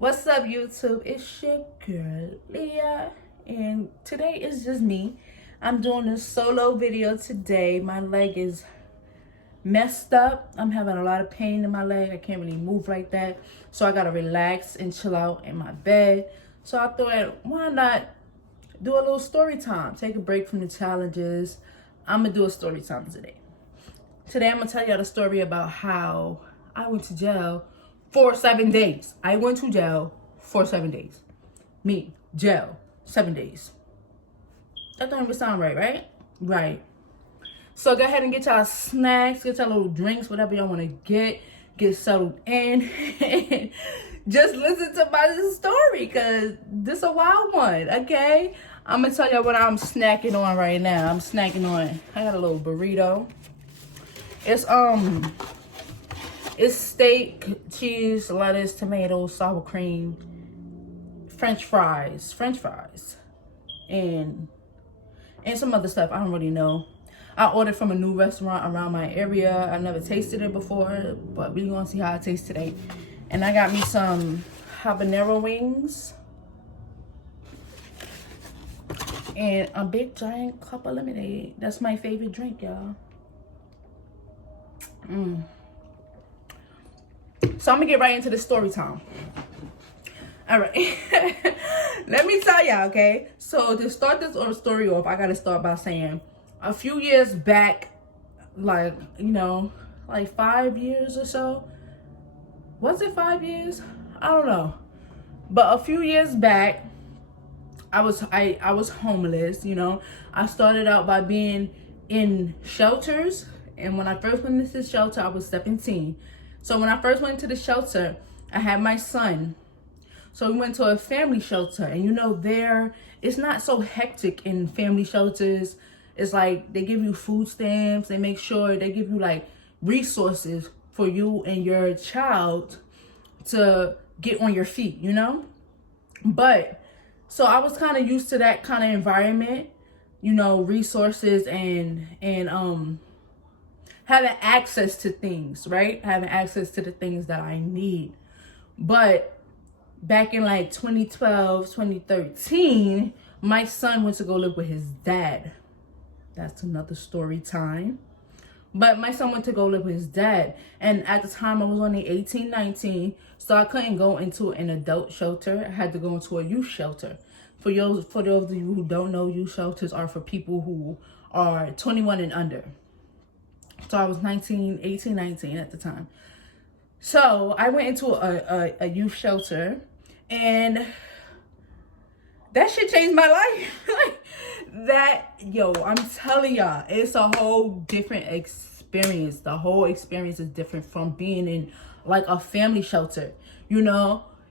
What's up, YouTube? It's your girl, Leah, and today is just me. I'm doing a solo video today. My leg is messed up. I'm having a lot of pain in my leg. I can't really move like that, so I gotta relax and chill out in my bed. So I thought, why not do a little story time? Take a break from the challenges. I'm gonna do a story time today. Today I'm gonna tell y'all the story about how I went to jail for 7 days. I went to jail for 7 days. Me, jail, 7 days. That don't even sound right, right? Right. So go ahead and get y'all snacks, get y'all little drinks, whatever y'all want to get settled in. Just listen to my story, because this is a wild one, okay? I'm going to tell y'all what I'm snacking on right now. I'm snacking on, I got a little burrito. It's steak, cheese, lettuce, tomatoes, sour cream, french fries, and some other stuff. I don't really know. I ordered from a new restaurant around my area. I never tasted it before, but we're gonna see how it tastes today. And I got me some habanero wings and a big giant cup of lemonade. That's my favorite drink, y'all. So I'm gonna get right into the story time. All right. Let me tell y'all, okay? So to start this story off, I gotta start by saying a few years back, like 5 years or so. Was it 5 years? I don't know. But a few years back, I was homeless, I started out by being in shelters, and when I first went into the shelter, I was 17. So when I first went into the shelter, I had my son. So we went to a family shelter, and there, it's not so hectic in family shelters. It's like they give you food stamps. They make sure they give you like resources for you and your child to get on your feet, But so I was kind of used to that kind of environment, resources and having access to things, right? Having access to the things that I need. But back in like 2012, 2013, my son went to go live with his dad. That's another story time. But my son went to go live with his dad. And at the time, I was only 18, 19. So I couldn't go into an adult shelter. I had to go into a youth shelter. For those of you who don't know, youth shelters are for people who are 21 and under. So I was 18, 19 at the time. So I went into a youth shelter, and that shit changed my life. I'm telling y'all, it's a whole different experience. The whole experience is different from being in like a family shelter.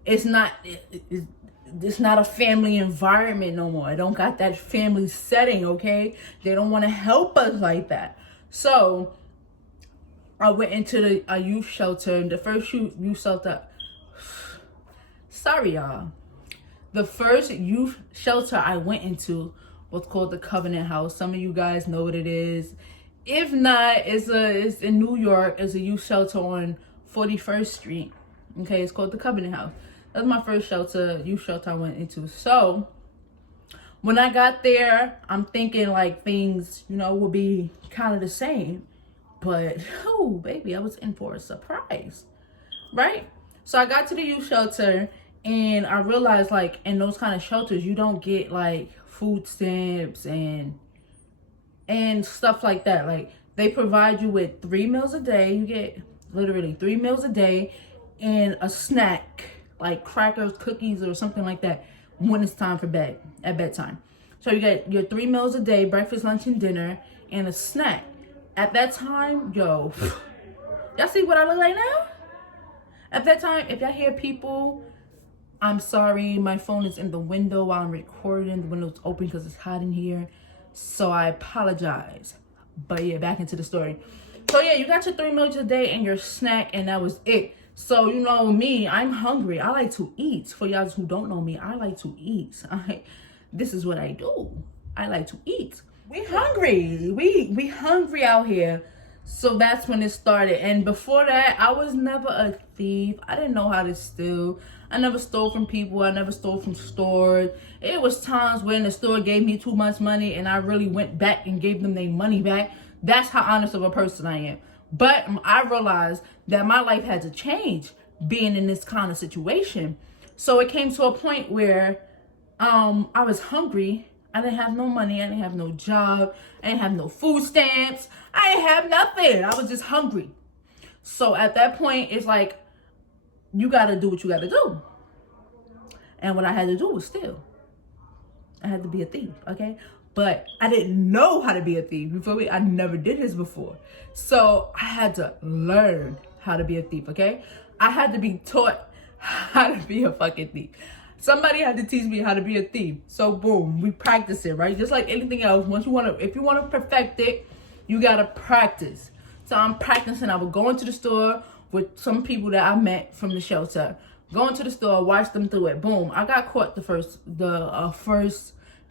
It's not a family environment no more. I don't got that family setting, okay? They don't want to help us like that. So I went into a youth shelter, and the first youth shelter, sorry y'all, the first youth shelter I went into was called the Covenant House. Some of you guys know what it is. If not, it's in New York. It's a youth shelter on 41st Street. Okay, it's called the Covenant House. That's my first youth shelter I went into. So when I got there, I'm thinking like things, will be kind of the same. But, oh, baby, I was in for a surprise, right? So I got to the youth shelter, and I realized, like, in those kind of shelters, you don't get, like, food stamps and stuff like that. Like, they provide you with 3 meals a day. You get literally 3 meals a day and a snack, like crackers, cookies, or something like that when it's time for bed, at bedtime. So you get your 3 meals a day, breakfast, lunch, and dinner, and a snack. At that time, y'all see what I look like now? At that time, if y'all hear people, I'm sorry. My phone is in the window while I'm recording. The window's open because it's hot in here. So I apologize. But yeah, back into the story. So yeah, you got your 3 meals a day and your snack, and that was it. So me, I'm hungry. I like to eat. For y'all who don't know me, I like to eat. This is what I do. I like to eat. We hungry. We hungry out here. So that's when it started. And before that, I was never a thief. I didn't know how to steal. I never stole from people. I never stole from stores. It was times when the store gave me too much money and I really went back and gave them their money back. That's how honest of a person I am. But I realized that my life had to change being in this kind of situation. So it came to a point where I was hungry. I didn't have no money. I didn't have no job. I didn't have no food stamps. I didn't have nothing. I was just hungry. So at that point, it's like, you got to do what you got to do. And what I had to do was steal. I had to be a thief, okay? But I didn't know how to be a thief. You feel me? I never did this before. So I had to learn how to be a thief, okay? I had to be taught how to be a fucking thief. Somebody had to teach me how to be a thief. So boom, we practice it, right? Just like anything else. If you want to perfect it, you gotta practice. So I'm practicing. I would go into the store with some people that I met from the shelter. Go into the store, watch them through it. Boom, I got caught the first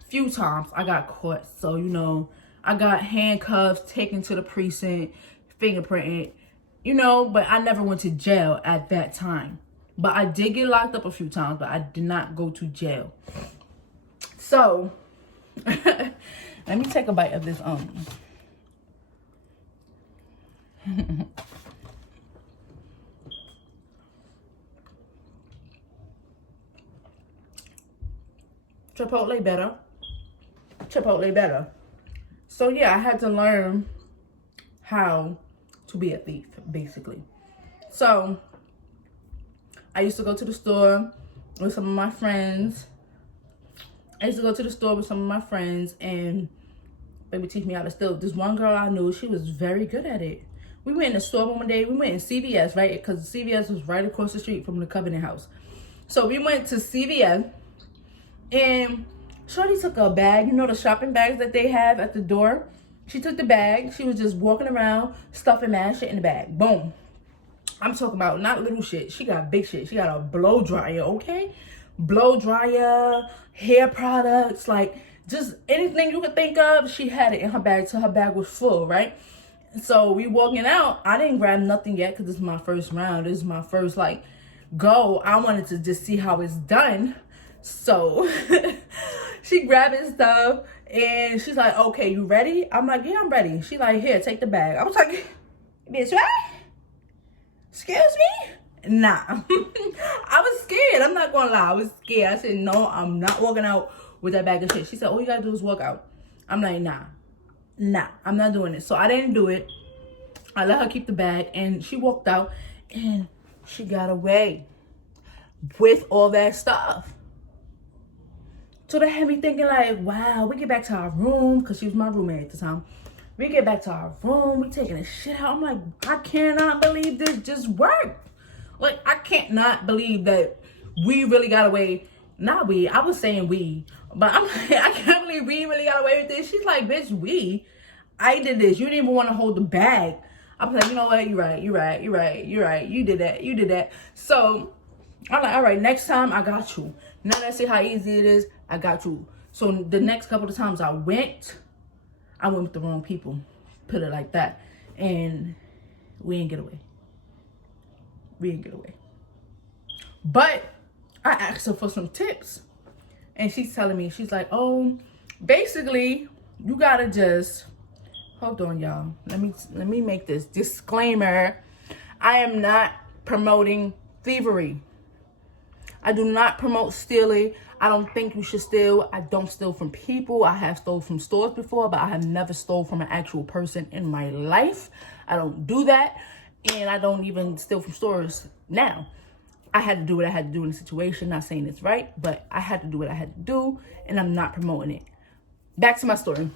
few times I got caught. So I got handcuffs, taken to the precinct, fingerprinted. But I never went to jail at that time. But I did get locked up a few times, but I did not go to jail. So, let me take a bite of this. Chipotle better. So yeah, I had to learn how to be a thief, basically. So I used to go to the store with some of my friends. And they would teach me how to steal. This one girl I knew, she was very good at it. We went in the store one day. We went in CVS, right? Because CVS was right across the street from the Covenant House. So we went to CVS, and Shorty took a bag. The shopping bags that they have at the door? She took the bag. She was just walking around, stuffing mad shit in the bag. Boom. I'm talking about not little shit. She got big shit. She got a blow dryer, okay? Blow dryer, hair products, like just anything you could think of, she had it in her bag till her bag was full, right? So we walking out. I didn't grab nothing yet because this is my first round. This is my first go. I wanted to just see how it's done. So she grabbing stuff and she's like, okay, you ready? I'm like, yeah, I'm ready. She like, here, take the bag. I was like, bitch, what? Excuse me? Nah. I was scared. I'm not gonna lie. I was scared. I said, no, I'm not walking out with that bag of shit. She said, all you gotta do is walk out. I'm like, nah, I'm not doing it. So I didn't do it. I let her keep the bag, and she walked out, and she got away with all that stuff. So they had me thinking like, wow, we get back to our room, because she was my roommate at the time. We get back to our room, we taking a shit out. I'm like, I cannot believe this just worked. Like, I can't not believe that we really got away. Not we, I was saying we. But I'm like, I can't believe we really got away with this. She's like, bitch, I did this. You didn't even want to hold the bag. I was like, you know what? You're right. You did that. So I'm like, all right, next time I got you. Now that I see how easy it is, I got you. So the next couple of times I went with the wrong people. Put it like that. And we didn't get away. But I asked her for some tips. And she's telling me, she's like, oh, basically, you gotta just, hold on, y'all. Let me make this disclaimer. I am not promoting thievery. I do not promote stealing. I don't think you should steal. I don't steal from people. I have stole from stores before, but I have never stole from an actual person in my life. I don't do that. And I don't even steal from stores now. I had to do what I had to do in the situation. Not saying it's right, but I had to do what I had to do, and I'm not promoting it. Back to my story.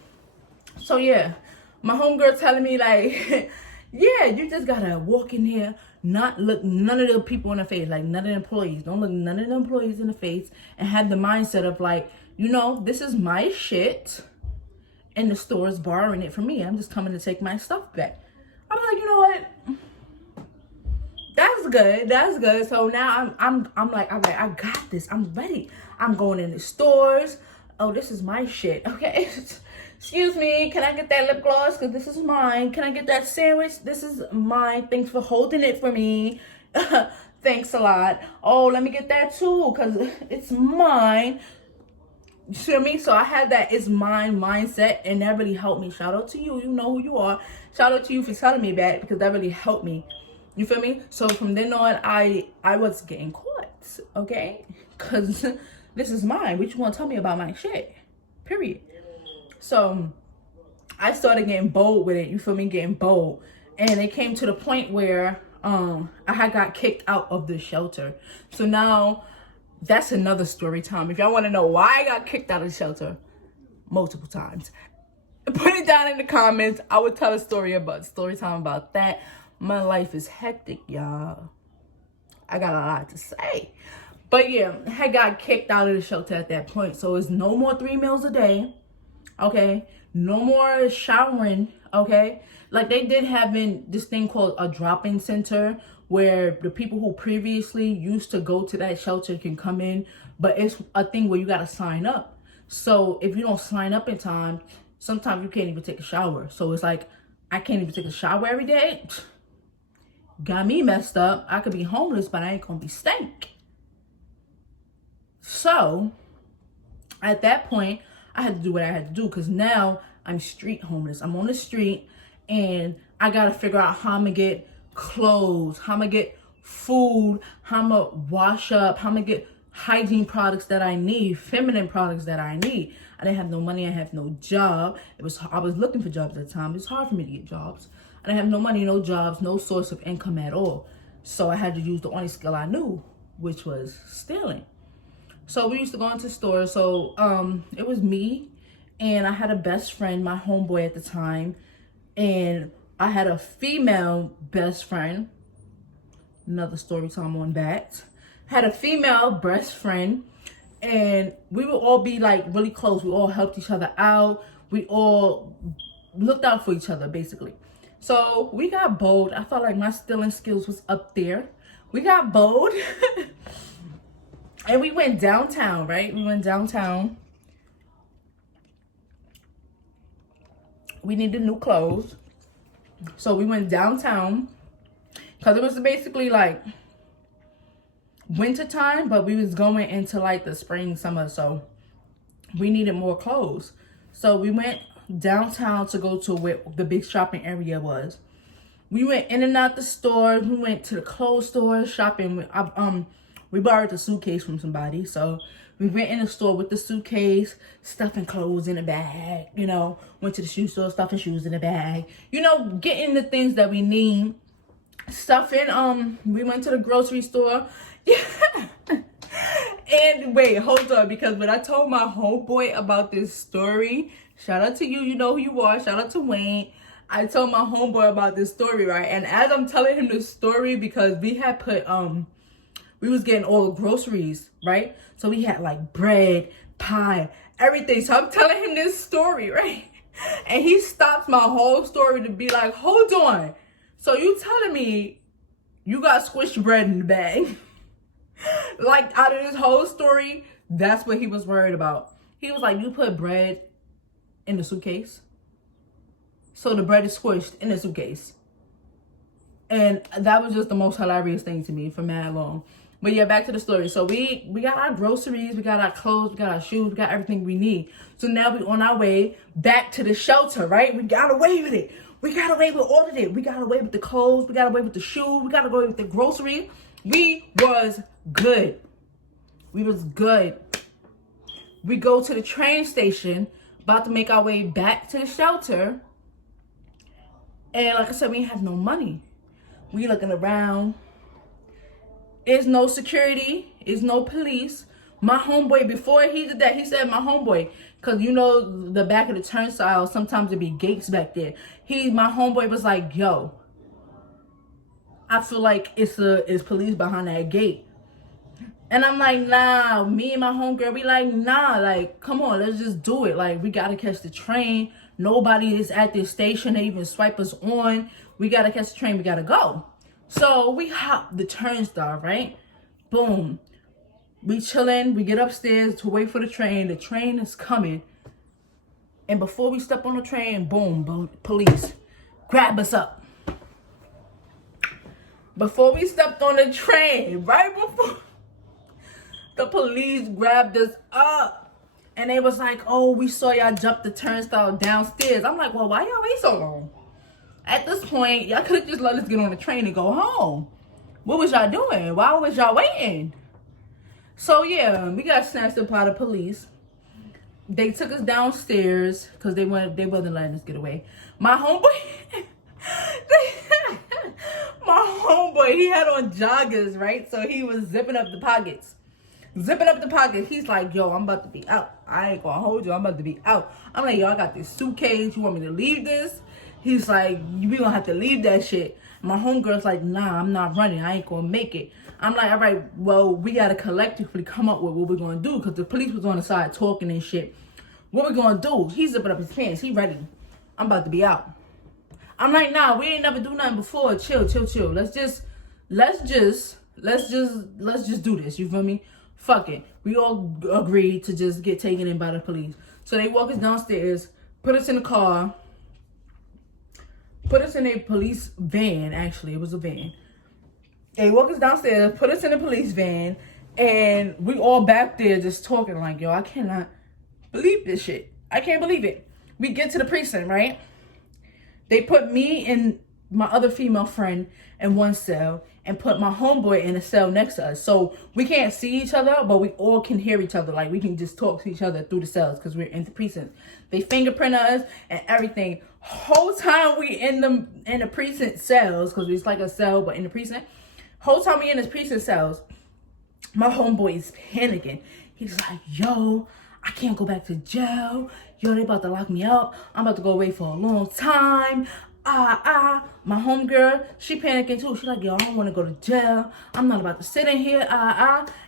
So yeah, my homegirl telling me like, yeah, you just gotta walk in here, not look none of the people in the face, like none of the employees. Don't look none of the employees in the face, and have the mindset of like, this is my shit, and the store is borrowing it from me. I'm just coming to take my stuff back. I'm like, you know what? That's good. So now I'm like, all right, I got this. I'm ready. I'm going in the stores. Oh, this is my shit. Okay. Excuse me, can I get that lip gloss? Because this is mine. Can I get that sandwich? This is mine. Thanks for holding it for me. Thanks a lot. Oh, let me get that too, because it's mine. You see what I mean? So I had that it's mine mindset, and that really helped me. Shout out to you. You know who you are. Shout out to you for telling me that, because that really helped me. You feel me? So from then on, I was getting caught, okay? Because this is mine. What you want to tell me about my shit? Period. So I started getting bold with it. You feel me? Getting bold. And it came to the point where I had got kicked out of the shelter. So now that's another story time. If y'all want to know why I got kicked out of the shelter multiple times, put it down in the comments. I would tell a story time about that. My life is hectic, y'all. I got a lot to say. But yeah, I got kicked out of the shelter at that point. So it's no more 3 meals a day. Okay? No more showering. Okay? Like they did having this thing called a drop-in center where the people who previously used to go to that shelter can come in. But it's a thing where you got to sign up. So if you don't sign up in time, sometimes you can't even take a shower. So it's like, I can't even take a shower every day. Got me messed up. I could be homeless, but I ain't gonna be stank. So at that point, I had to do what I had to do, because now I'm street homeless. I'm on the street, and I gotta figure out how I'm gonna get clothes, how I'm gonna get food, how I'm gonna wash up, how I'm gonna get hygiene products that I need, feminine products that I need. I didn't have no money. I have no job. I was looking for jobs at the time. It's hard for me to get jobs. I didn't have no money, no jobs, no source of income at all. So I had to use the only skill I knew, which was stealing. So we used to go into stores. So it was me, and I had a best friend, my homeboy at the time, and I had a female best friend. Another story time on that. Had a female best friend, and we would all be like really close. We all helped each other out. We all looked out for each other, basically. So we got bold. I felt like my stealing skills was up there. We got bold. And we went downtown, right? We went downtown. We needed new clothes. So we went downtown, because it was basically like winter time, but we was going into like the spring, summer. So we needed more clothes. So we went downtown to go to where the big shopping area was. We went in and out the stores. We went to the clothes store shopping. We borrowed the suitcase from somebody. So we went in the store with the suitcase, stuffing clothes in a bag, you know, went to the shoe store, stuffing shoes in a bag, you know, getting the things that we need. Stuffing, we went to the grocery store. Yeah. And wait, hold on, because when I told my homeboy about this story, shout out to you, you know who you are, shout out to Wayne. I told my homeboy about this story, right? And as I'm telling him this story, because we had put, we was getting all the groceries, right? So we had like bread, pie, everything. So I'm telling him this story, right? And he stops my whole story to be like, hold on. So you telling me you got squished bread in the bag? Like, out of this whole story, that's what he was worried about. He was like, you put bread in the suitcase? So the bread is squished in the suitcase. And that was just the most hilarious thing to me for mad long. But yeah, back to the story. So we got our groceries, we got our clothes, we got our shoes, we got everything we need. So now we on our way back to the shelter, right? We got away with it. We got away with all of it. We got away with the clothes, we got away with the shoes, we got away with the groceries. We was good. We was good. We go to the train station, about to make our way back to the shelter. And like I said, we have no money. We looking around. There's no security. There's no police. My homeboy, before he did that, he said my homeboy, because you know the back of the turnstile, sometimes there be gates back there. My homeboy was like, yo, I feel like it's police behind that gate. And I'm like, nah, me and my homegirl, we like, nah, like, come on, let's just do it. Like, we gotta catch the train. Nobody is at this station. They even swipe us on. We gotta catch the train. We gotta go. So we hop the turnstile, right? Boom. We chilling. We get upstairs to wait for the train. The train is coming. And before we step on the train, boom, police grab us up. Before we stepped on the train, right before, the police grabbed us up. And they was like, oh, we saw y'all jump the turnstile downstairs. I'm like, well, why y'all wait so long? At this point, y'all could have just let us get on the train and go home. What was y'all doing? Why was y'all waiting? So yeah, we got snatched up by the police. They took us downstairs because they wasn't letting us get away. My homeboy, he had on joggers, right? So he was zipping up the pockets. He's like, yo, I'm about to be out. I ain't gonna hold you. I'm about to be out. I'm like, yo, I got this suitcase. You want me to leave this? He's like, we gonna have to leave that shit. My homegirl's like, nah, I'm not running. I ain't gonna make it. I'm like, all right, well, we gotta collectively come up with what we're gonna do because the police was on the side talking and shit. What we gonna do? He's zipping up his pants. He ready. I'm about to be out. I'm like, nah, we ain't never do nothing before. Chill. Let's just do this. You feel me? Fuck it. We all agreed to just get taken in by the police. So they walk us downstairs, put us in the car, put us in a police van. Actually, it was a van. They walk us downstairs, put us in a police van, and we all back there just talking like, yo, I cannot believe this shit. I can't believe it. We get to the precinct, right? They put me and my other female friend in one cell and put my homeboy in a cell next to us. So we can't see each other, but we all can hear each other. Like, we can just talk to each other through the cells because we're in the precinct. They fingerprint us and everything. Whole time we in the precinct cells, because it's like a cell, but in the precinct. Whole time we in the precinct cells, my homeboy is panicking. He's like, yo, I can't go back to jail. Yo, they about to lock me up. I'm about to go away for a long time. My homegirl, she panicking too. She like, yo, I don't want to go to jail. I'm not about to sit in here.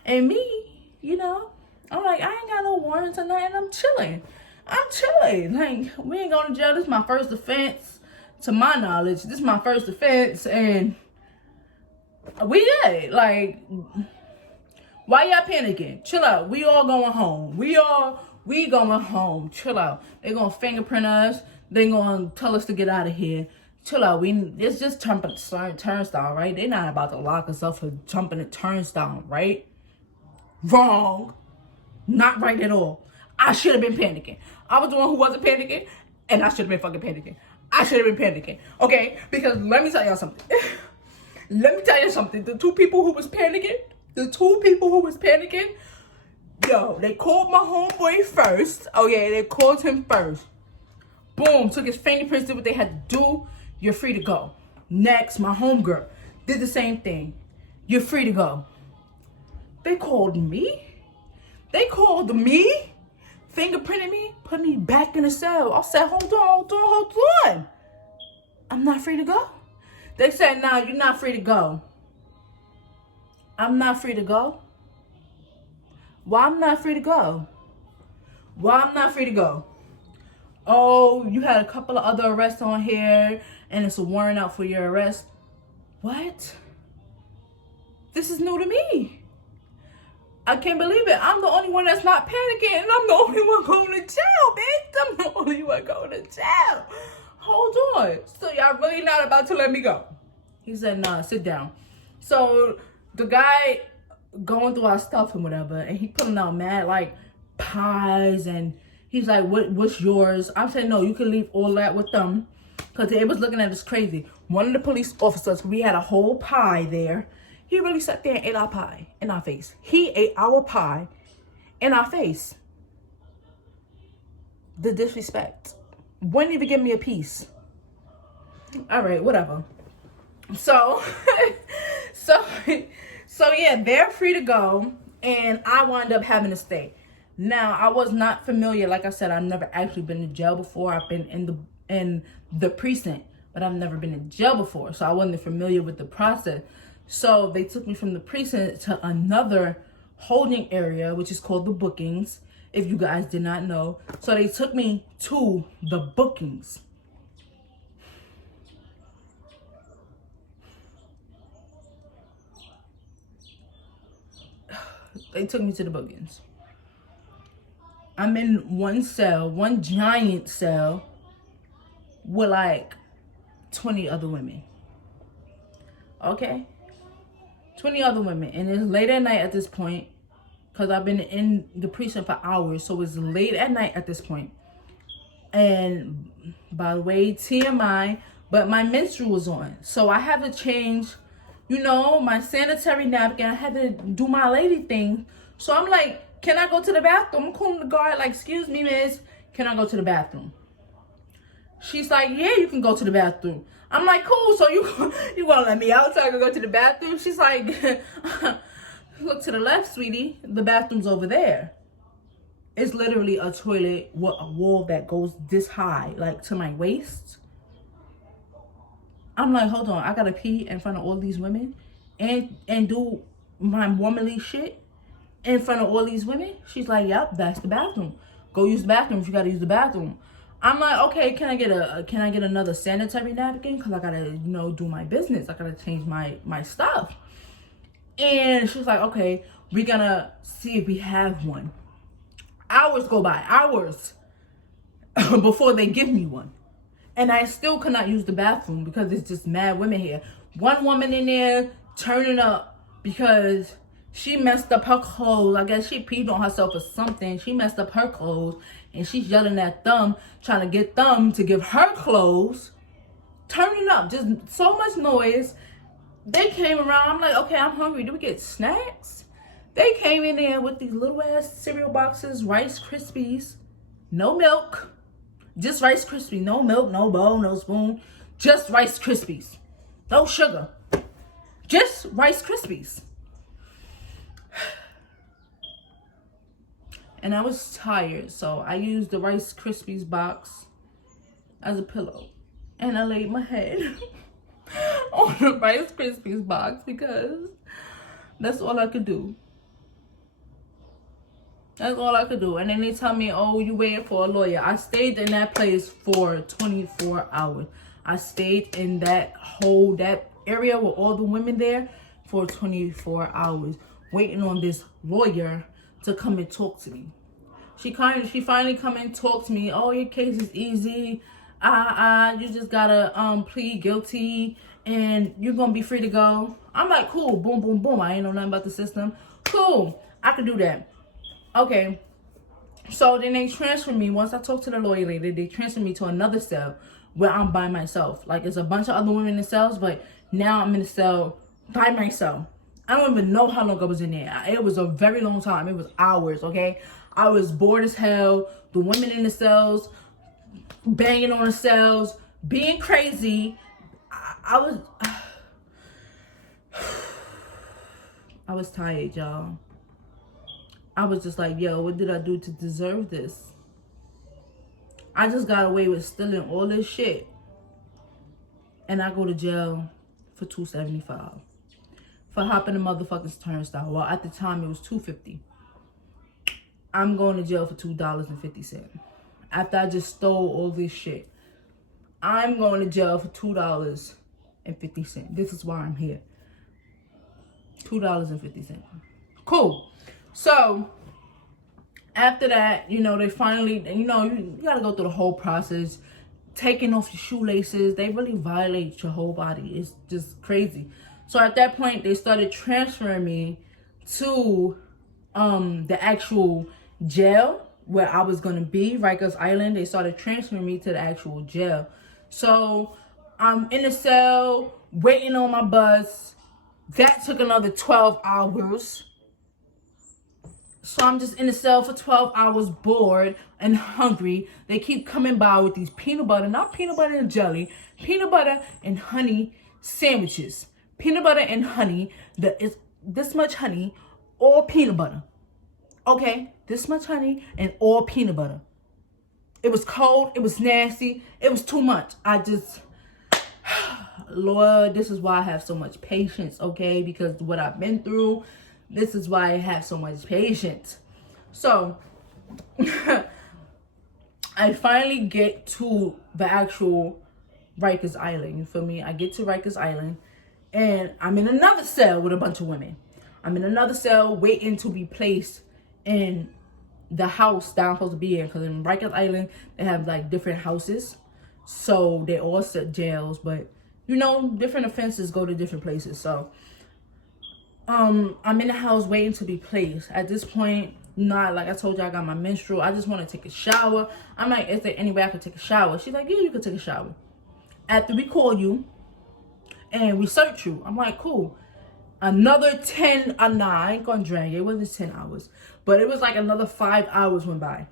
And me, you know, I'm like, I ain't got no warrants or nothing. I'm chilling. Like, we ain't going to jail. This is my first offense. To my knowledge, this is my first offense. And we good. Like, why y'all panicking? Chill out. We all going home. We going home. Chill out. They gonna fingerprint us. They gonna tell us to get out of here. Chill out. It's just jumping the turnstile, right? They not about to lock us up for jumping the turnstile, right? Wrong. Not right at all. I should have been panicking. I was the one who wasn't panicking, and I should have been fucking panicking. I should have been panicking, okay? Because let me tell y'all something. The two people who was panicking, yo, they called my homeboy first. Oh yeah, they called him first. Boom, took his fingerprints, did what they had to do. You're free to go. Next, my homegirl did the same thing. You're free to go. They called me, fingerprinted me, put me back in the cell. I said, hold on. I'm not free to go. They said, nah, you're not free to go. I'm not free to go. Why I'm not free to go? Oh, you had a couple of other arrests on here and it's a warrant out for your arrest. What? This is new to me. I can't believe it. I'm the only one that's not panicking and I'm the only one going to jail, bitch. I'm the only one going to jail. Hold on. So y'all really not about to let me go? He said, nah, sit down. So the guy going through our stuff and whatever, and he putting out mad like pies, and he's like, what's yours? I said, no, you can leave all that with them, because they was looking at us crazy. One of the police officers, we had a whole pie there. He really sat there and ate our pie in our face. He ate our pie in our face. The disrespect. Wouldn't even give me a piece. All right, whatever. So yeah, they're free to go, and I wound up having to stay. Now, I was not familiar. Like I said, I've never actually been to jail before. I've been in the precinct, but I've never been in jail before, so I wasn't familiar with the process. So they took me from the precinct to another holding area, which is called the bookings, if you guys did not know. So they took me to the bookings. They took me to the bookings. I'm in one cell, one giant cell with like 20 other women. Okay? 20 other women. And it's late at night at this point because I've been in the precinct for hours. So it's late at night at this point. And by the way, TMI, but my menstrual was on. So I had to change, my sanitary napkin. I had to do my lady thing. So I'm like, can I go to the bathroom? I'm calling the guard, like, excuse me, miss, can I go to the bathroom? She's like, yeah, you can go to the bathroom. I'm like, cool, so you want to let me out so I can go to the bathroom? She's like, look to the left, sweetie. The bathroom's over there. It's literally a toilet with a wall that goes this high, like to my waist. I'm like, hold on, I gotta pee in front of all these women and do my womanly shit in front of all these women? She's like, yep, that's the bathroom. Go use the bathroom if you gotta use the bathroom. I'm like, okay, can I get another sanitary napkin? Cause I gotta, do my business. I gotta change my stuff. And she's like, okay, we're gonna see if we have one. Hours go by, hours, before they give me one. And I still cannot use the bathroom because it's just mad women here. One woman in there turning up because she messed up her clothes. I guess she peed on herself or something. She messed up her clothes. And she's yelling at Thumb, trying to get Thumb to give her clothes. Turning up, just so much noise. They came around. I'm like, okay, I'm hungry. Do we get snacks? They came in there with these little ass cereal boxes, Rice Krispies, no milk, just Rice Krispies, no milk, no bowl, no spoon, just Rice Krispies, no sugar, just Rice Krispies. And I was tired, so I used the Rice Krispies box as a pillow, and I laid my head on the Rice Krispies box because that's all I could do. That's all I could do. And then they tell me, oh, you waiting for a lawyer. I stayed in that place for 24 hours. I stayed in that area with all the women there for 24 hours, waiting on this lawyer to come and talk to me. She finally come and talk to me. Oh, your case is easy. You just gotta plead guilty and you're gonna be free to go. I'm like, cool, boom, boom, boom. I ain't know nothing about the system. Cool, I can do that. Okay, so then they transfer me. Once I talked to the lawyer lady, they transfer me to another cell where I'm by myself. Like, it's a bunch of other women in cells, but now I'm in a cell by myself. I don't even know how long I was in there. It was a very long time. It was hours, okay? I was bored as hell. The women in the cells, banging on the cells, being crazy. I was tired, y'all. I was just like, yo, what did I do to deserve this? I just got away with stealing all this shit. And I go to jail for $275 for hopping the motherfucker's turnstile. Well, at the time, it was $250. I'm going to jail for $2.50. After I just stole all this shit, I'm going to jail for $2.50. This is why I'm here. $2.50. Cool. So, after that, they finally, you gotta go through the whole process. Taking off your shoelaces. They really violate your whole body. It's just crazy. So, at that point, they started transferring me to the actual jail where I was going to be, Rikers Island. They started transferring me to the actual jail. So, I'm in the cell, waiting on my bus. That took another 12 hours. So I'm just in the cell for 12 hours, bored and hungry. They keep coming by with these peanut butter, not peanut butter and jelly, peanut butter and honey sandwiches. Peanut butter and honey, that is this much honey, all peanut butter. Okay, this much honey and all peanut butter. It was cold, it was nasty, it was too much. Lord, this is why I have so much patience, okay? Because what I've been through, this is why I have so much patience. So, I finally get to the actual Rikers Island. You feel me? I get to Rikers Island, and I'm in another cell with a bunch of women. I'm in another cell waiting to be placed in the house that I'm supposed to be in, because in Rikers Island they have like different houses, so they all set jails, but you know, different offenses go to different places. So I'm in the house waiting to be placed. At this point, not like I told you, I got my menstrual. I just want to take a shower. I'm like, is there any way I could take a shower? She's like, yeah, you could take a shower. After we call you and we search you, I'm like, cool. Another 10, nah, I ain't gonna drag it. It wasn't 10 hours, but it was like another 5 hours went by.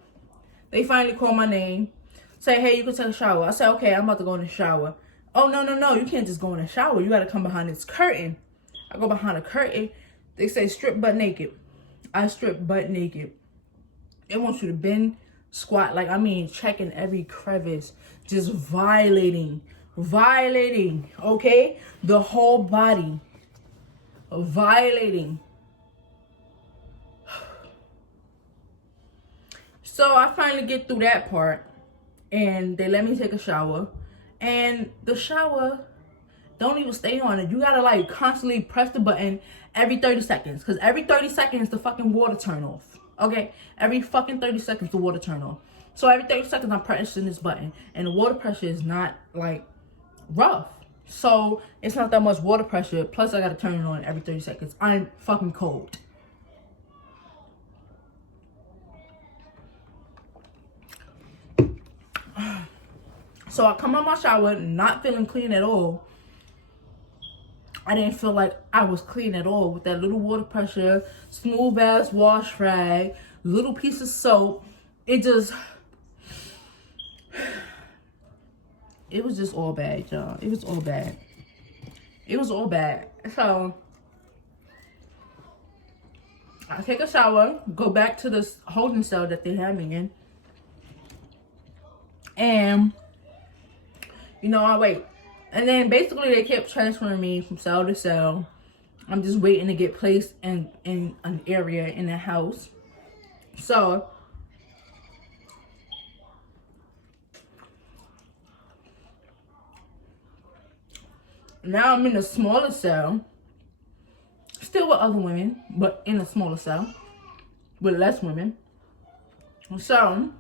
They finally call my name, say, hey, you can take a shower. I said, okay, I'm about to go in the shower. Oh, no, you can't just go in the shower. You gotta come behind this curtain. I go behind a curtain. They say strip butt naked. I strip butt naked. They want you to bend, squat, like, I mean, checking every crevice, just violating, okay? The whole body, violating. So I finally get through that part, and they let me take a shower, and the shower don't even stay on it. You gotta like constantly press the button every 30 seconds, because every 30 seconds the fucking water turn off. Okay, every fucking 30 seconds the water turn off. So every 30 seconds I'm pressing this button, and the water pressure is not like rough, so it's not that much water pressure. Plus I gotta turn it on every 30 seconds. I'm fucking cold. So I come out my shower not feeling clean at all. I didn't feel like I was clean at all with that little water pressure, smooth ass wash rag, little piece of soap. It was just all bad, y'all. It was all bad. So I take a shower, go back to this holding cell that they had me in, and you know, I wait. And then basically they kept transferring me from cell to cell. I'm just waiting to get placed in an area in the house. So now I'm in a smaller cell, still with other women, but in a smaller cell with less women. So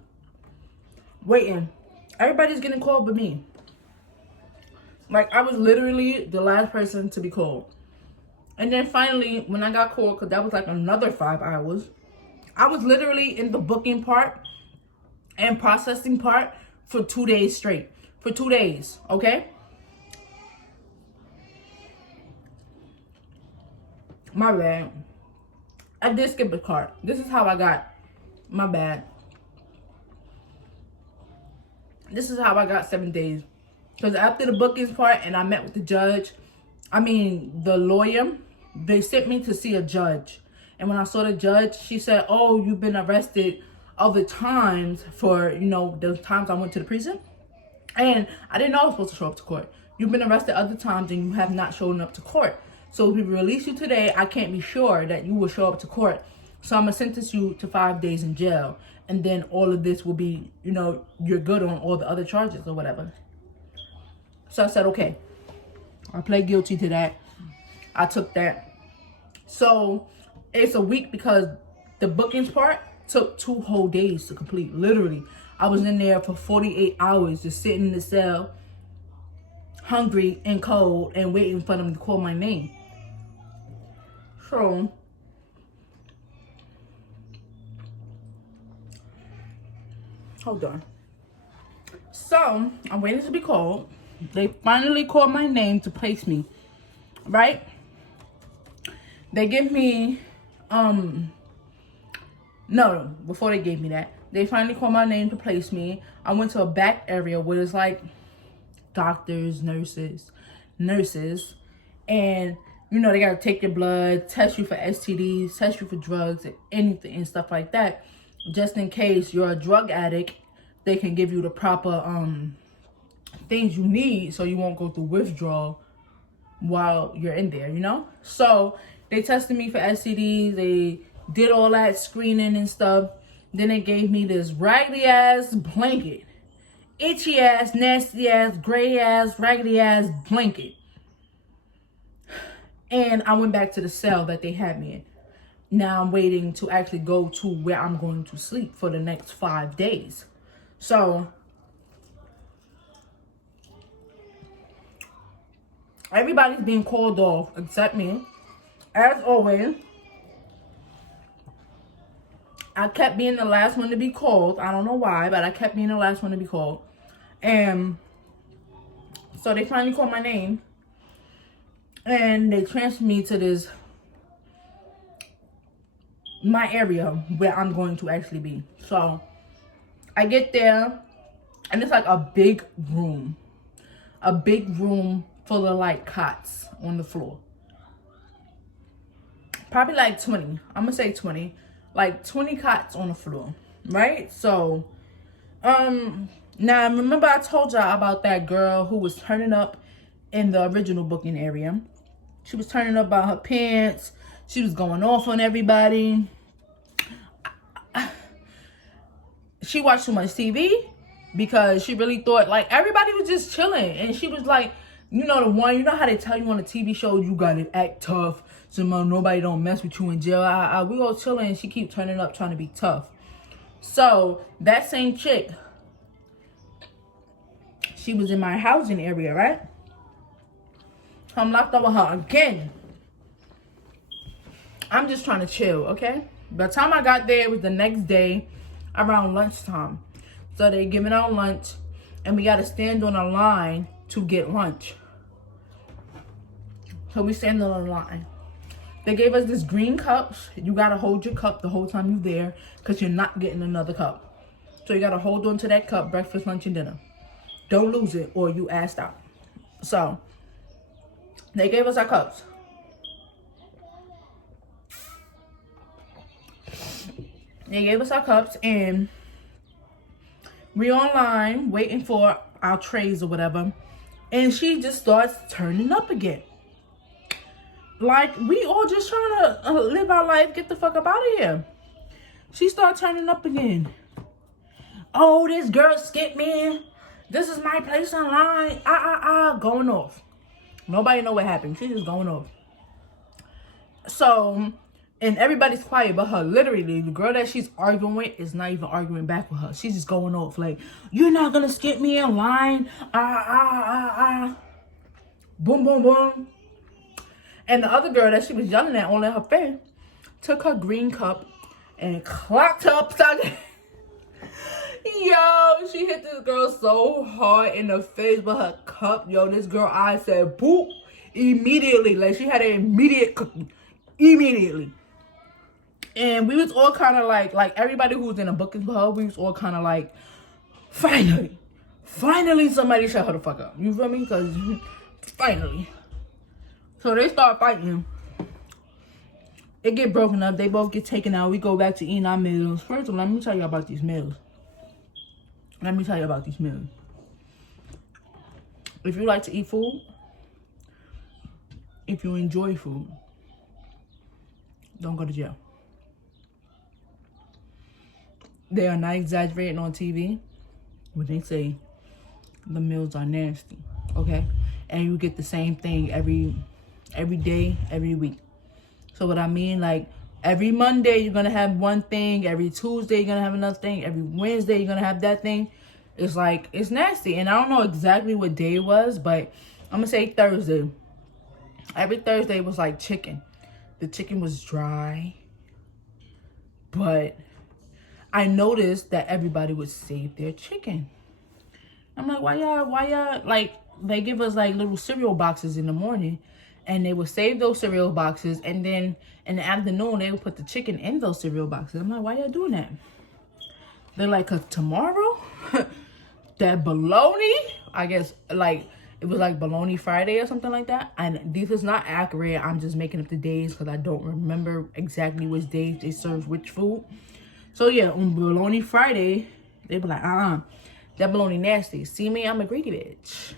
waiting. Everybody's getting called but me. Like, I was literally the last person to be called. And then finally, when I got called, because that was like another 5 hours, I was literally in the booking part and processing part for 2 days straight. For 2 days, okay? My bad. I did skip a part. This is how I got. My bad. This is how I got 7 days. Because after the bookings part and I met with the lawyer, they sent me to see a judge. And when I saw the judge, she said, oh, you've been arrested other times for, you know, the times I went to the prison. And I didn't know I was supposed to show up to court. You've been arrested other times and you have not shown up to court. So if we release you today, I can't be sure that you will show up to court. So I'm going to sentence you to 5 days in jail. And then all of this will be, you know, you're good on all the other charges or whatever. So I said, okay, I pled guilty to that. I took that. So it's a week because the bookings part took 2 whole days to complete. Literally, I was in there for 48 hours just sitting in the cell, hungry and cold, and waiting for them to call my name. So hold on. So I'm waiting to be called. They finally called my name to place me, right? They give me, no, before they gave me that, they finally called my name to place me. I went to a back area where it's like doctors, nurses, and you know, they gotta take your blood, test you for STDs, test you for drugs, and anything and stuff like that. Just in case you're a drug addict, they can give you the proper, things you need so you won't go through withdrawal while you're in there, you know? So they tested me for STDs, they did all that screening and stuff. Then they gave me this raggedy ass blanket, itchy ass, nasty ass, gray ass, raggedy ass blanket. And I went back to the cell that they had me in. now I'm waiting to actually go to where I'm going to sleep for the next 5 days. So everybody's being called off except me. As always, I kept being the last one to be called. I don't know why, but I kept being the last one to be called. And so they finally called my name. And they transferred me to my area where I'm going to actually be. So I get there, and it's like a big room. A big room full of like cots on the floor. Probably like 20. I'm gonna say 20. Like 20 cots on the floor, right? So, now remember I told y'all about that girl who was turning up in the original booking area. She was turning up about her pants. She was going off on everybody. She watched too much TV because she really thought like everybody was just chilling. And she was like, you know, the one, you know how they tell you on the TV show, you gotta act tough so nobody don't mess with you in jail. We all chilling and she keep turning up trying to be tough. So that same chick, she was in my housing area, right? I'm locked up with her again. I'm just trying to chill, okay? By the time I got there, it was the next day around lunchtime. So they giving out lunch, and we got to stand on a line to get lunch. So we stand on a line. They gave us this green cups. You got to hold your cup the whole time you're there because you're not getting another cup. So you got to hold on to that cup, breakfast, lunch, and dinner. Don't lose it or you assed out. So they gave us our cups. They gave us our cups and we online waiting for our trays or whatever. And she just starts turning up again. Like, we all just trying to live our life, get the fuck up out of here. She started turning up again. Oh, this girl skipped me. This is my place online. Going off. Nobody know what happened. She's just going off. So, and everybody's quiet but her. Literally, the girl that she's arguing with is not even arguing back with her. She's just going off like, you're not gonna skip me in line. Boom, boom, boom. And the other girl that she was yelling at on her face took her green cup and clocked her upside down. Yo, she hit this girl so hard in the face with her cup. Yo, this girl eye said boop immediately. Like, she had an immediate cookie. Immediately. And we was all kind of like everybody who was in a booking with her, we was all kind of like, finally somebody shut her the fuck up. You feel me? Because finally. So they start fighting. It get broken up. They both get taken out. We go back to eating our meals. First of all, let me tell you about these meals. If you like to eat food, if you enjoy food, don't go to jail. They are not exaggerating on TV when they say the meals are nasty, okay? And you get the same thing every day, every week. So what I mean, like, every Monday you're gonna have one thing, every Tuesday you're gonna have another thing, every Wednesday you're gonna have that thing. It's like, it's nasty. And I don't know exactly what day it was, but I'm gonna say Thursday. Every Thursday was like chicken. The chicken was dry, but I noticed that everybody would save their chicken. I'm like, why y'all, like, they give us like little cereal boxes in the morning and they would save those cereal boxes, and then in the afternoon they would put the chicken in those cereal boxes. I'm like, why y'all doing that? They're like, 'cause tomorrow, that bologna, I guess, like, it was like bologna Friday or something like that. And this is not accurate. I'm just making up the days because I don't remember exactly which days they serve which food. So yeah, on bologna Friday, they be like, that bologna nasty. See me, I'm a greedy bitch.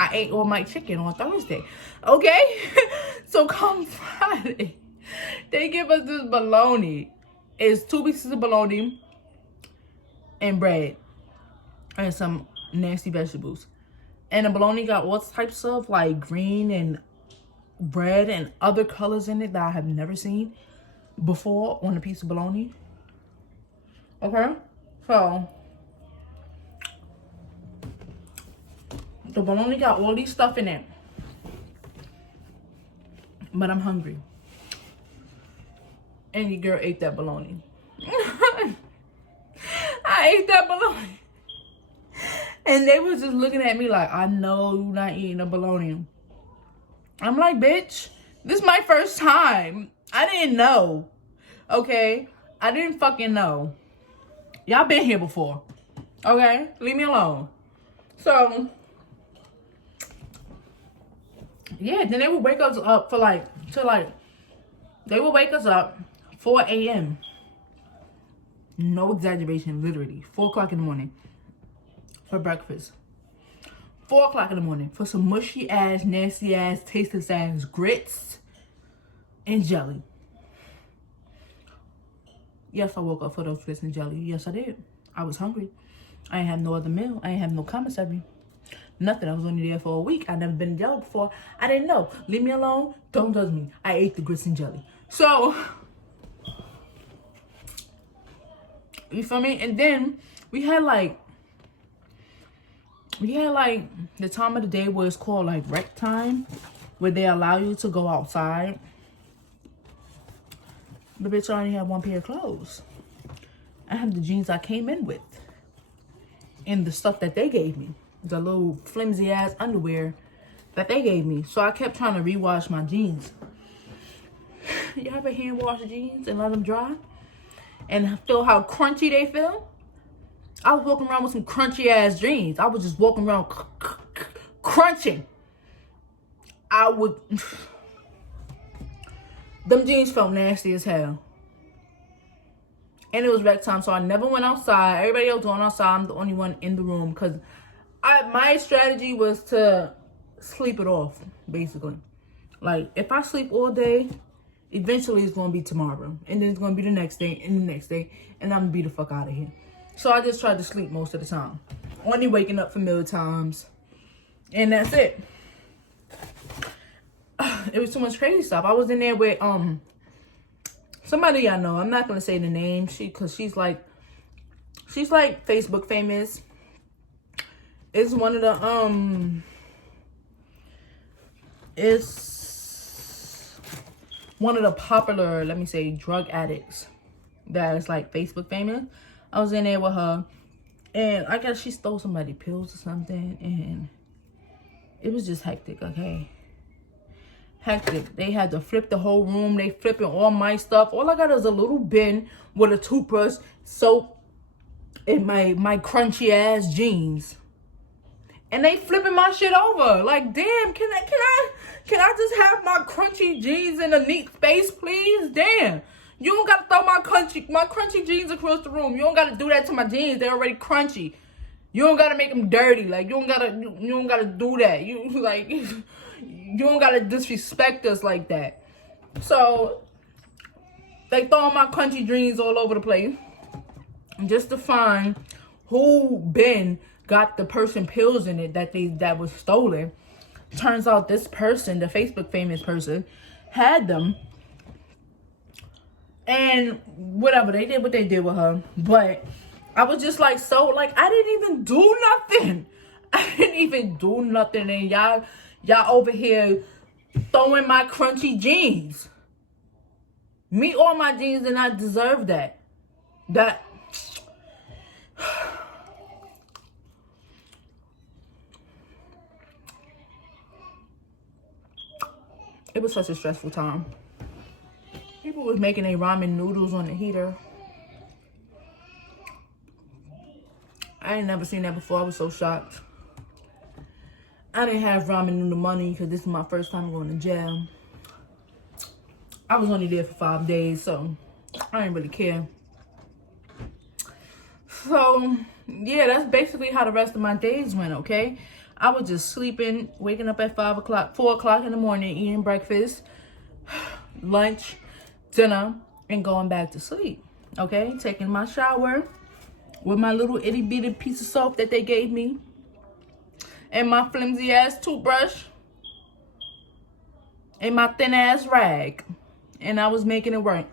I ate all my chicken on Thursday. Okay? So come Friday, they give us this bologna. It's 2 pieces of bologna and bread and some nasty vegetables. And the bologna got all types of like green and red and other colors in it that I have never seen. before on a piece of bologna. Okay? So, the bologna got all these stuff in it. But I'm hungry. And your girl ate that bologna. I ate that bologna. And they was just looking at me like, I know you're not eating a bologna. I'm like, bitch, this is my first time. I didn't know. Okay? I didn't fucking know. Y'all been here before. Okay? Leave me alone. So, yeah, then they would wake us up for they would wake us up 4 a.m. No exaggeration, literally. 4 o'clock in the morning for breakfast. 4 o'clock in the morning for some mushy ass, nasty ass, tasteless ass grits and jelly. Yes, I woke up for those grits and jelly. Yes, I did. I was hungry. I ain't have no other meal. I ain't have no commissary. Nothing. I was only there for a week. I never been in jelly before. I didn't know. Leave me alone. Don't judge me. I ate the grits and jelly. So, you feel me? And then we had the time of the day where it's called like rec time, where they allow you to go outside. But bitch, I only have one pair of clothes. I have the jeans I came in with and the stuff that they gave me, the little flimsy ass underwear that they gave me. So I kept trying to rewash my jeans. You ever hand wash jeans and let them dry and feel how crunchy they feel? I was walking around with some crunchy ass jeans. I was just walking around crunching. Them jeans felt nasty as hell. And it was rec time, so I never went outside. Everybody else going outside. I'm the only one in the room because my strategy was to sleep it off, basically. Like, if I sleep all day, eventually it's going to be tomorrow. And then it's going to be the next day and the next day. And I'm going to be the fuck out of here. So I just tried to sleep most of the time. Only waking up for meal times. And that's it. It was too much crazy stuff. I was in there with somebody I know. I'm not gonna say the name. Cause she's like Facebook famous. It's one of the it's one of the popular, let me say, drug addicts that is like Facebook famous. I was in there with her, and I guess she stole somebody's pills or something, and it was just hectic. Okay. Hectic. They had to flip the whole room. They flipping all my stuff. All I got is a little bin with a toothbrush, soap, and my crunchy ass jeans. And they flipping my shit over. Like, damn, can I just have my crunchy jeans in a neat space, please? Damn. You don't gotta throw my crunchy jeans across the room. You don't gotta do that to my jeans. They're already crunchy. You don't gotta make them dirty. Like, you don't gotta do that. You don't gotta disrespect us like that. So they throwing my crunchy jeans all over the place just to find who bin got the person pills in it that was stolen. Turns out this person, the Facebook famous person, had them. And whatever, they did what they did with her. But I was just like, I didn't even do nothing. I didn't even do nothing. And y'all over here throwing my crunchy jeans. Me or my jeans did not deserve that. It was such a stressful time. People was making their ramen noodles on the heater. I ain't never seen that before. I was so shocked. I didn't have ramen noodle money because this is my first time going to jail. I was only there for 5 days, so I didn't really care. So, yeah, that's basically how the rest of my days went, okay? I was just sleeping, waking up at 4 o'clock in the morning, eating breakfast, lunch, dinner, and going back to sleep, okay? Taking my shower with my little itty bitty piece of soap that they gave me and my flimsy ass toothbrush and my thin ass rag, and I was making it work.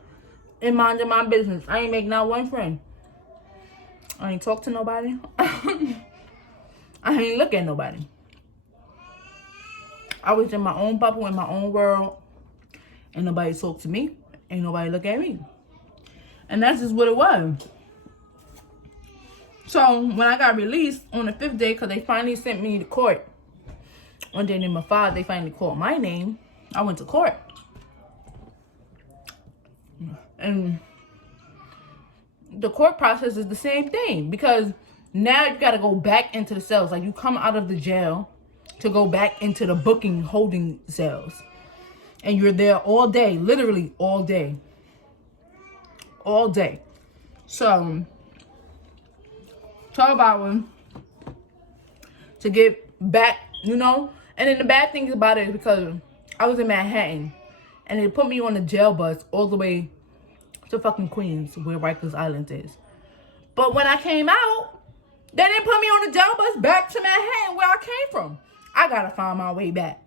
and minding my business. I ain't make not one friend. I ain't talk to nobody. I ain't look at nobody. I was in my own bubble, in my own world. Ain't nobody talk to me. Ain't nobody look at me. And that's just what it was. So when I got released on the 5th day, because they finally sent me to court. And then in my father, they finally called my name. I went to court. And the court process is the same thing. Because now you got to go back into the cells. Like, you come out of the jail to go back into the booking holding cells. And you're there all day. Literally all day. All day. So 12 hours to get back, you know. And then the bad thing about it is because I was in Manhattan. And they put me on a jail bus all the way to fucking Queens, where Rikers Island is. But when I came out, they didn't put me on the jail bus back to Manhattan, where I came from. I gotta find my way back.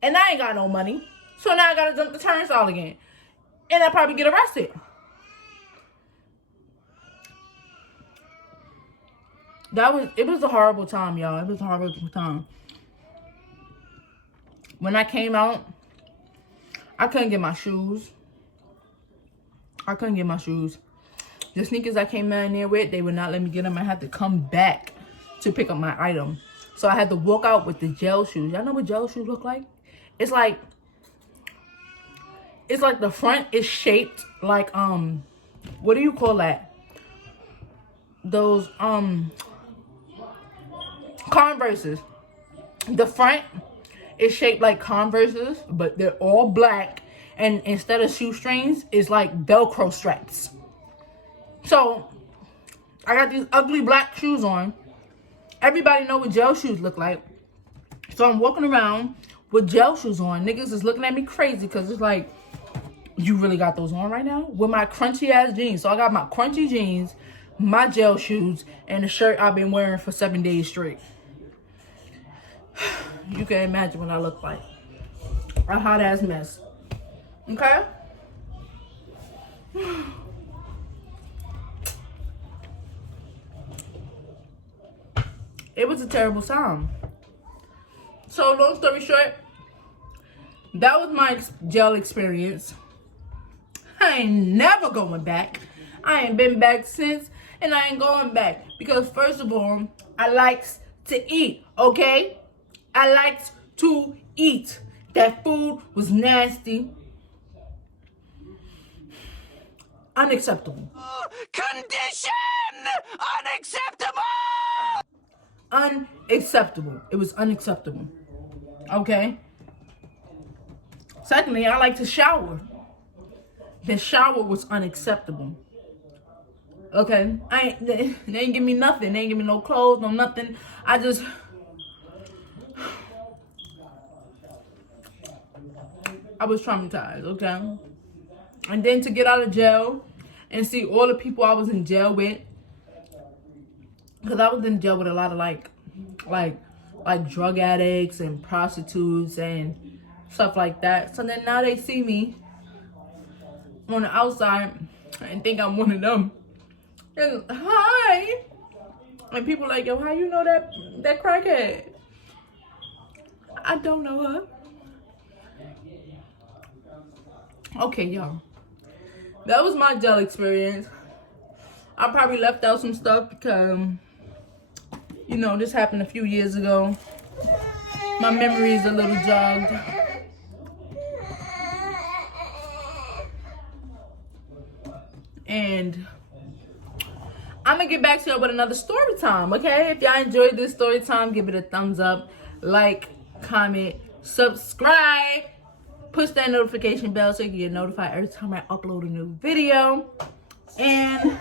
And I ain't got no money. So now I gotta jump the turnstile again. And I probably get arrested. It was a horrible time, y'all. It was a horrible time. When I came out, I couldn't get my shoes. The sneakers I came in there with, they would not let me get them. I had to come back to pick up my item. So I had to walk out with the gel shoes. Y'all know what gel shoes look like? It's like the front is shaped like, what do you call that? Those, Converses. The front is shaped like Converses, but they're all black. And instead of shoestrings, it's like Velcro straps. So, I got these ugly black shoes on. Everybody know what gel shoes look like. So, I'm walking around with gel shoes on. Niggas is looking at me crazy because it's like, you really got those on right now? With my crunchy ass jeans. So, I got my crunchy jeans, my gel shoes, and the shirt I've been wearing for 7 days straight. You can imagine what I look like. A hot ass mess. Okay? It was a terrible time. So, long story short, that was my jail experience. I ain't never going back. I ain't been back since, and I ain't going back. Because, first of all, I likes to eat, okay? I liked to eat. That food was nasty. Unacceptable. Condition! Unacceptable! Unacceptable. It was unacceptable. Okay? Secondly, I like to shower. The shower was unacceptable. Okay? They ain't give me nothing. They ain't give me no clothes, no nothing. I was traumatized, okay? And then to get out of jail and see all the people I was in jail with. Because I was in jail with a lot of like drug addicts and prostitutes and stuff like that. So then now they see me on the outside and think I'm one of them. And hi. And people like, yo, how you know that crackhead? I don't know her. Okay, y'all. That was my jail experience. I probably left out some stuff because, you know, this happened a few years ago. My memory is a little jogged. And I'm going to get back to y'all with another story time, okay? If y'all enjoyed this story time, give it a thumbs up. Like, comment, subscribe. Push that notification bell so you can get notified every time I upload a new video. And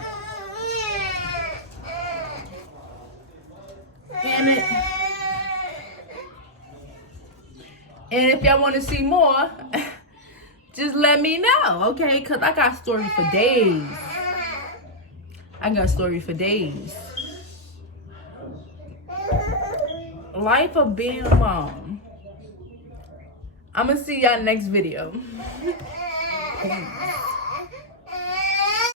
if y'all want to see more, just let me know, okay? Because I got story for days. Life of being a mom. I'm going to see y'all next video. Peace.